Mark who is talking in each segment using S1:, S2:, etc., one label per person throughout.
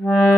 S1: Mm-hmm.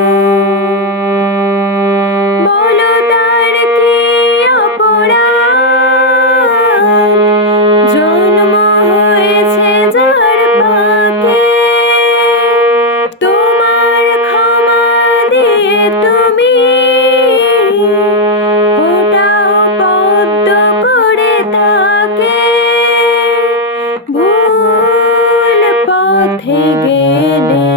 S1: পথে গেলে